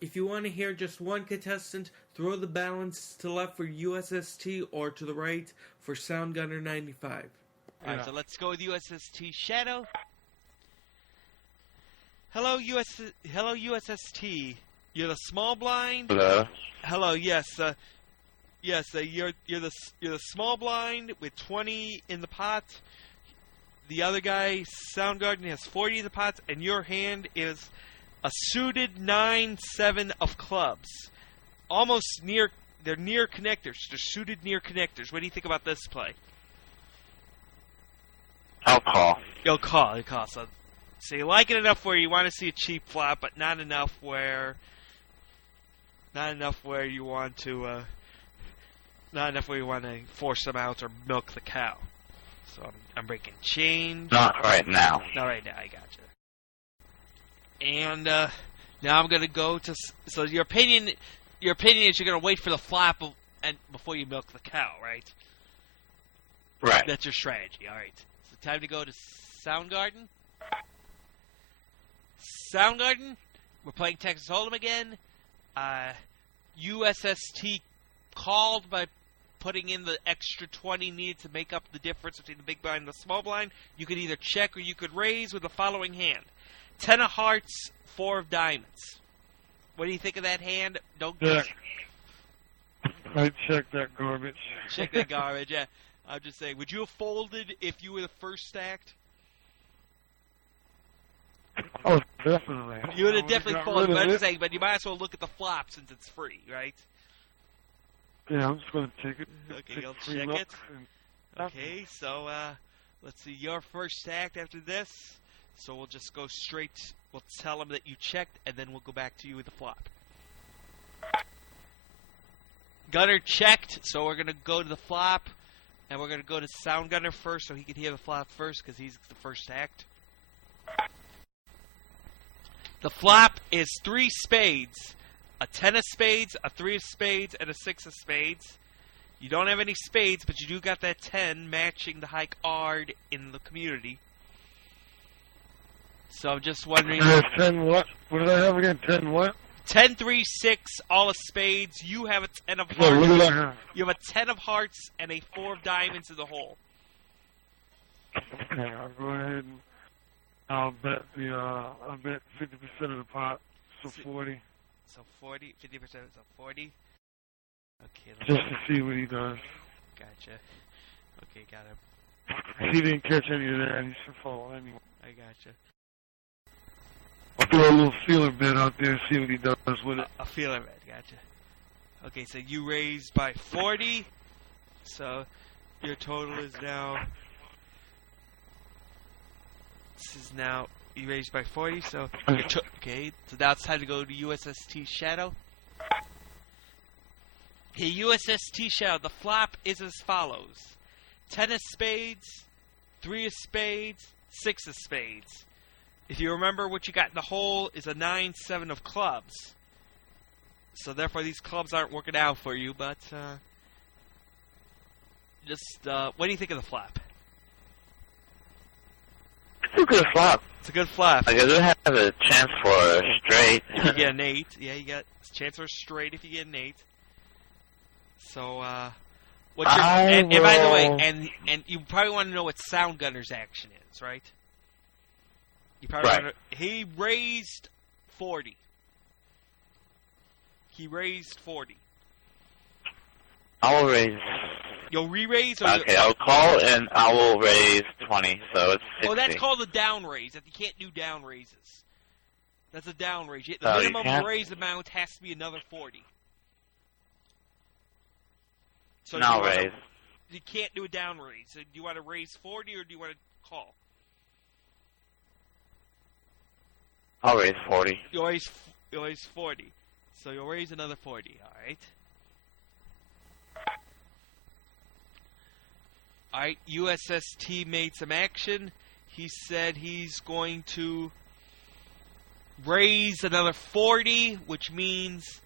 If you want to hear just one contestant, throw the balance to the left for USST or to the right for SoundGunner95. Alright, so let's go with USST Shadow. Hello, USST. You're the small blind. Hello. Hello. Yes. You're the small blind with 20 in the pot. The other guy, Soundgarden, has 40 in the pot, and your hand is a suited 9-7 of clubs. Almost near. They're near connectors. They're suited near connectors. What do you think about this play? I'll call. You'll call. So you like it enough where you want to see a cheap flop, but not enough where you want to force them out or milk the cow. So I'm breaking change. Not right now. Not right now. I gotcha. And now I'm gonna go to. So your opinion is you're gonna wait for the flop and before you milk the cow, right? Right. That's your strategy. All right. So time to go to Soundgarden. Soundgarden, we're playing Texas Hold'em again. USST called by putting in the extra 20 needed to make up the difference between the big blind and the small blind. You could either check or you could raise with the following hand. 10 of hearts, 4 of diamonds. What do you think of that hand? I'd check that garbage. Check that garbage, yeah. I'm just saying, would you have folded if you were the first stacked? Oh, definitely. You would have definitely folded, but I'm just saying, but you might as well look at the flop since it's free, right? Yeah, I'm just going to take it. Okay, you'll check it. Okay, so let's see, you're first stacked after this. So we'll just go straight, we'll tell them that you checked, and then we'll go back to you with the flop. Gunner checked, so we're going to go to the flop, and we're going to go to Soundgunner first so he can hear the flop first because he's the first stacked. The flop is 3 spades, a 10 of spades, a 3 of spades, and a 6 of spades. You don't have any spades, but you do got that 10 matching the high card in the community. So I'm just wondering... 10 what? What did I have again? 10 what? 10, 3, 6, all of spades. You have a 10 of hearts. Oh, look at that hand. You have a 10 of hearts and a 4 of diamonds in the hole. Okay, I'll go ahead and I'll bet 50% of the pot, so 40. So 40, 50%, so 40. Okay. Just to see what he does. Gotcha. Okay, got him. If he didn't catch any of that, he should fall anyway. I gotcha. I'll throw a little feeler bet out there and see what he does with it. A feeler bet, gotcha. Okay, so you raised by 40. So your total is now... This is now... You raised by 40, so... Okay, so now it's time to go to USST Shadow. Okay, USST Shadow, the flop is as follows. 10 of spades, 3 of spades, 6 of spades. If you remember, what you got in the hole is a 9-7 of clubs. So therefore these clubs aren't working out for you, but what do you think of the flop? It's a good flop. It's a good flop. Like, I do have a chance for a straight. If you get an 8. Yeah, you got a chance for a straight if you get an 8. So, what's your... And by the way, and you probably want to know what Soundgunner's action is, right? You probably right. Want to... He raised 40. He raised 40. I will raise... You'll re-raise? Or okay, I'll call and I will raise 20, so it's 60. Oh, that's called a down raise. That you can't do down raises. That's a down raise. The Oh, minimum raise amount has to be another 40. So no raise. You can't do a down raise. So do you want to raise 40 or do you want to call? I'll raise 40. You'll raise 40. So you'll raise another 40, alright? Alright, USST made some action. He said he's going to raise another 40, which means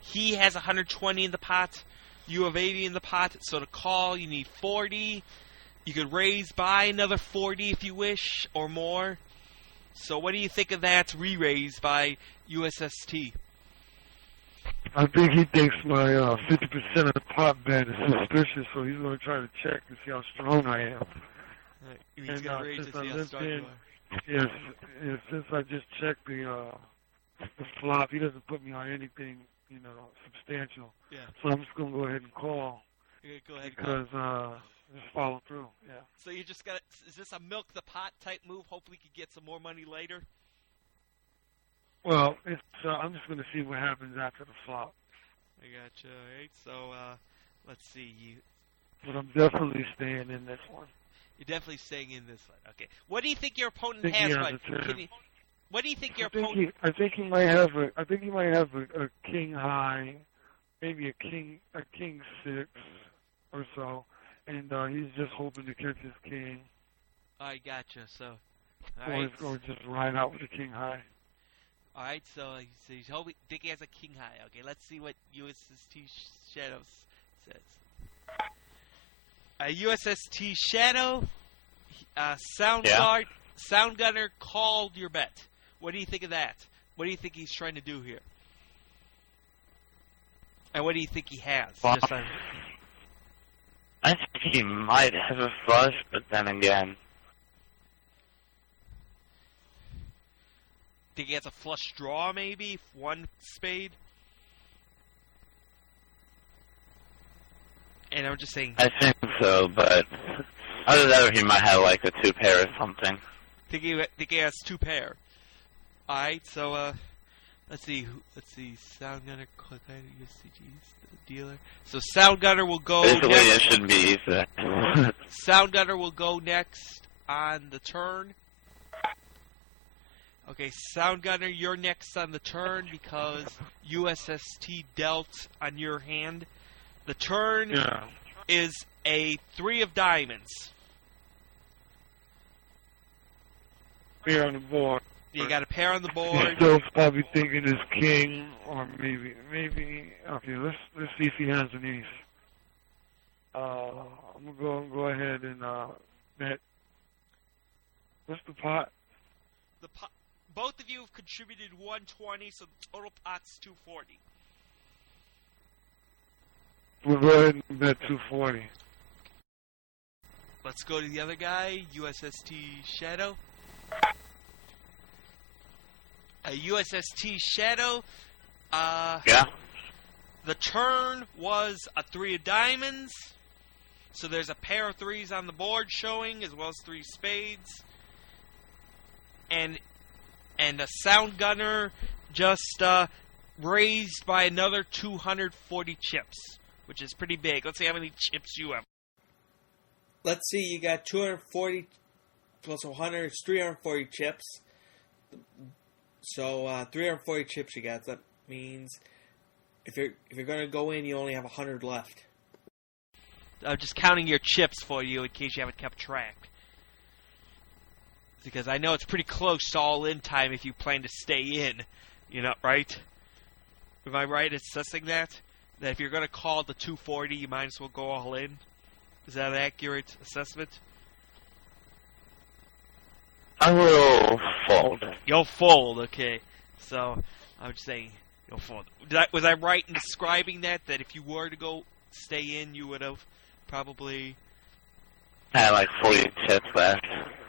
he has 120 in the pot. You have 80 in the pot, so to call you need 40. You could raise by another 40 if you wish, or more. So what do you think of that re-raise by USST? I think he thinks my 50% of the pot bet is suspicious, so he's going to try to check and see how strong I am. He's going to raise to see how strong you are. Yes, since I just checked the flop, he doesn't put me on anything, substantial. Yeah. So I'm just going to go ahead and call. You're going to go ahead and because, call. just follow through, yeah. So you just got to, is this a milk the pot type move? Hopefully you can get some more money later? Well, it's I'm just going to see what happens after the flop. I gotcha. All right. So let's see. But I'm definitely staying in this one. You're definitely staying in this one. Okay. What do you think your opponent has? What do you think your opponent? I think he might have a king high, maybe a king 6 or so, and he's just hoping to catch his king. I gotcha. So. Or he's going to just ride out with a king high. All right, so he's hoping think he has a king high. Okay, let's see what USST Shadow says. USST Shadow, SoundGunner called your bet. What do you think of that? What do you think he's trying to do here? And what do you think he has? Well, I think he might have a flush, but then again, think he has a flush draw, maybe? One spade? And I'm just saying... I think so, but either that or he might have like a 2 pair or something. Think he has 2 pair. Alright, so, let's see. SoundGunner, USCG, dealer. So SoundGunner will go Basically, next. it should be easy. SoundGunner will go next on the turn. Okay, SoundGunner, you're next on the turn because USST dealt on your hand. The turn is a 3 of diamonds. Pair on the board. You got a pair on the board. He's still probably thinking his king, or maybe. Okay, let's see if he has an ace. I'm gonna go ahead and bet. What's the pot? The pot. Both of you have contributed 120, so the total pot's 240. We'll go ahead and bet 240. Let's go to the other guy, USST Shadow. USST Shadow. Yeah. The turn was a 3 of diamonds, so there's a pair of 3s on the board showing, as well as 3 spades. And a SoundGunner just raised by another 240 chips, which is pretty big. Let's see how many chips you have. Let's see, you got 240 plus 100 is 340 chips. So 340 chips you got. That means if you're going to go in, you only have 100 left. I'm just counting your chips for you in case you haven't kept track. Because I know it's pretty close to all-in time if you plan to stay in. You know, right? Am I right in assessing that? That if you're going to call the 240, you might as well go all in? Is that an accurate assessment? I will fold. You'll fold, okay. So, I'm just saying, you'll fold. Was I right in describing that? That if you were to go stay in, you would have probably... I had like 40 chips left.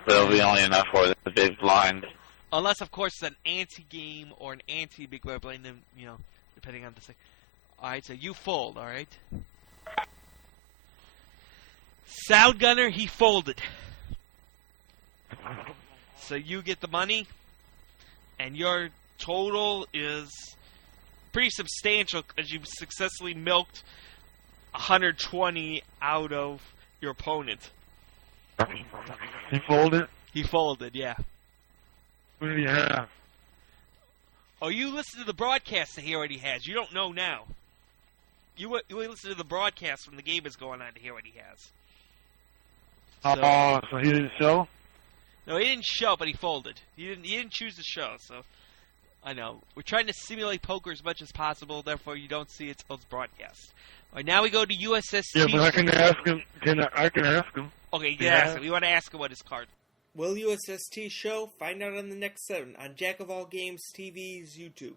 But it'll be only enough for the big blind. Unless, of course, it's an anti-game or an anti-big blind, depending on the thing. Alright, so you fold, alright? SoundGunner, he folded. So you get the money, and your total is pretty substantial because you've successfully milked 120 out of your opponent. He folded? He folded, yeah. What did he have? Oh, you listen to the broadcast to hear what he has. You don't know now. You listen to the broadcast when the game is going on to hear what he has. So he didn't show? No, he didn't show, but he folded. He didn't choose to show, so... I know. We're trying to simulate poker as much as possible, therefore you don't see it until it's broadcast. All right, now we go to USST. Yeah, but I can ask him. I can ask him. Okay, you can ask him. We want to ask him what his card. Will USST show? Find out on the next 7 on Jack of All Games TV's YouTube.